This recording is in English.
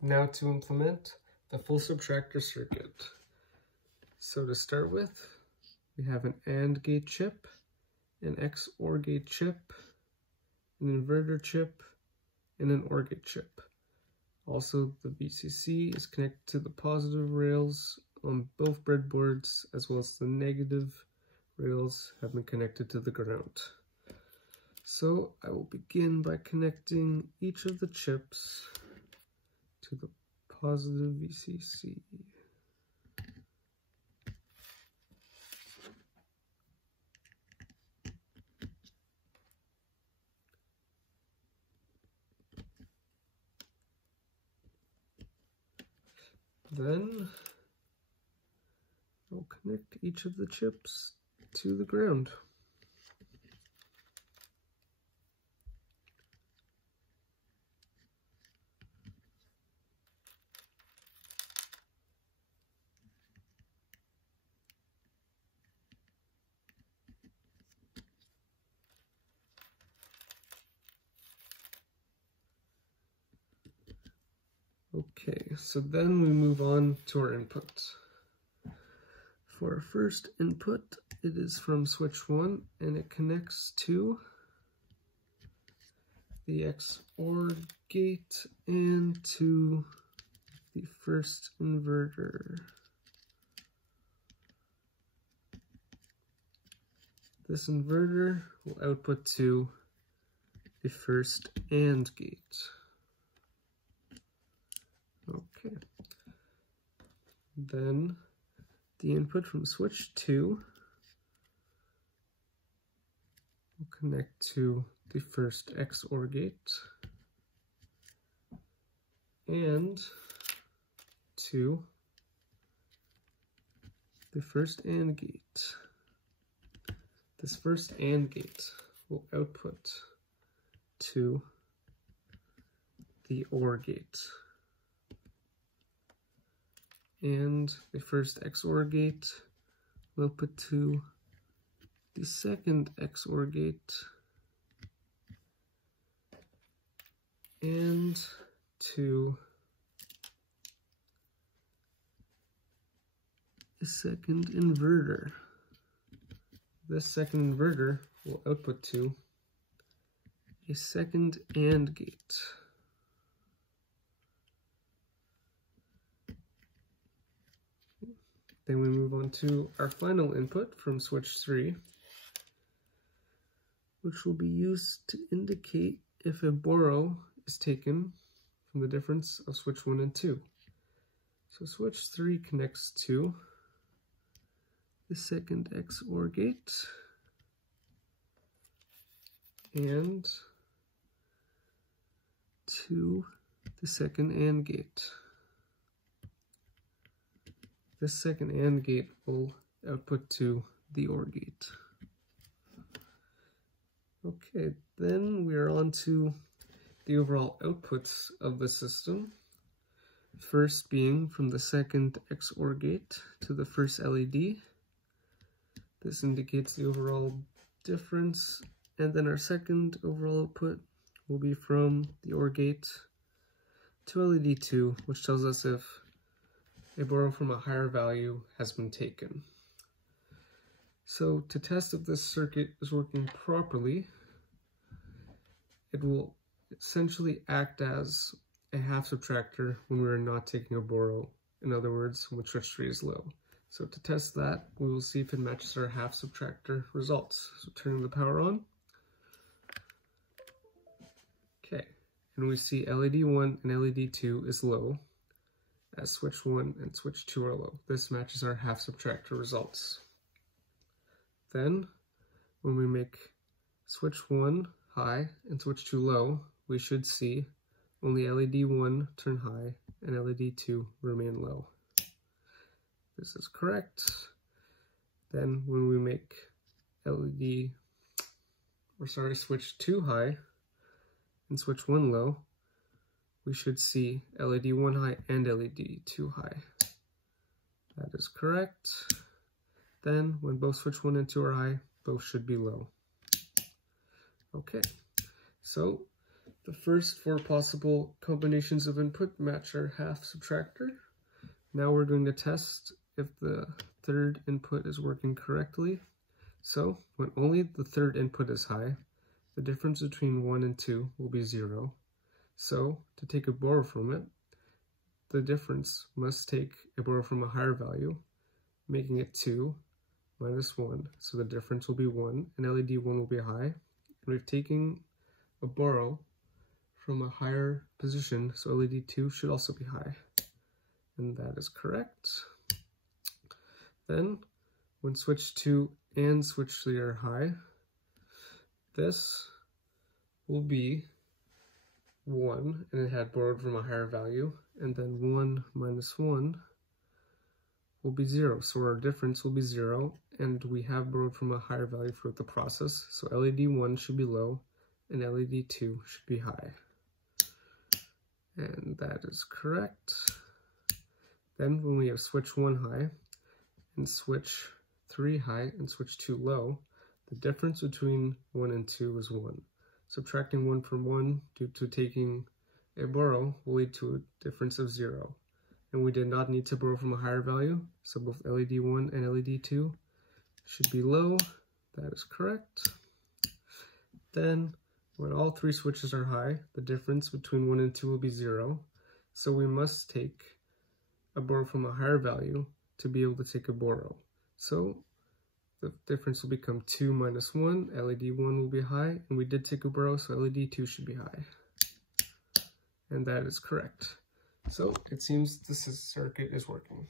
Now to implement the full subtractor circuit. So to start with, we have an AND gate chip, an XOR gate chip, an inverter chip, and an OR gate chip. Also, the VCC is connected to the positive rails on both breadboards, as well as the negative rails have been connected to the ground. So I will begin by connecting each of the chips to the positive VCC. Then I'll connect each of the chips to the ground. Okay, so then we move on to our inputs. For our first input, it is from switch 1 and it connects to the XOR gate and to the first inverter. This inverter will output to the first AND gate. Okay. Then the input from switch 2 will connect to the first XOR gate and to the first AND gate. This first AND gate will output to the OR gate. And the first XOR gate will output to the second XOR gate and to the second inverter. This second inverter will output to a second AND gate. Then we move on to our final input from switch 3, which will be used to indicate if a borrow is taken from the difference of switch 1 and 2. So switch 3 connects to the second XOR gate and to the second AND gate. This second AND gate will output to the OR gate. Okay, then we are on to the overall outputs of the system. First being from the second XOR gate to the first LED. This indicates the overall difference. And then our second overall output will be from the OR gate to LED 2, which tells us if a borrow from a higher value has been taken. So to test if this circuit is working properly, it will essentially act as a half subtractor when we are not taking a borrow. In other words, when switch 3 is low. So to test that, we will see if it matches our half subtractor results. So turning the power on. Okay, and we see LED 1 and LED 2 is low, as switch 1 and switch 2 are low. This matches our half subtractor results. Then, when we make switch 1 high and switch 2 low, we should see only LED 1 turn high and LED 2 remain low. This is correct. Then when we make switch 2 high and switch 1 low, we should see LED 1 high and LED 2 high. That is correct. Then when both switch 1 and 2 are high, both should be low. Okay, so The first 4 possible combinations of input match our half subtractor. Now we're going to test if the third input is working correctly. So when only the third input is high, the difference between 1 and 2 will be 0. So to take a borrow from it, the difference must take a borrow from a higher value, making it 2 minus 1. So the difference will be 1, and LED 1 will be high. And we've taken a borrow from a higher position, so LED 2 should also be high. And that is correct. Then, when switch 2 and switch 3 are high, this will be 1, and it had borrowed from a higher value, and then 1 minus 1 will be 0, so our difference will be 0, and we have borrowed from a higher value throughout the process, so LED 1 should be low, and LED 2 should be high. And that is correct. Then when we have switch 1 high, and switch 3 high, and switch 2 low, the difference between 1 and 2 is 1. Subtracting 1 from 1 due to taking a borrow will lead to a difference of 0. And we did not need to borrow from a higher value, so both LED 1 and LED 2 should be low. That is correct. Then, when all 3 switches are high, the difference between 1 and 2 will be 0. So we must take a borrow from a higher value to be able to take a borrow. So the difference will become 2 minus 1, LED 1 will be high, and we did take a borrow, so LED 2 should be high. And that is correct. So it seems this circuit is working.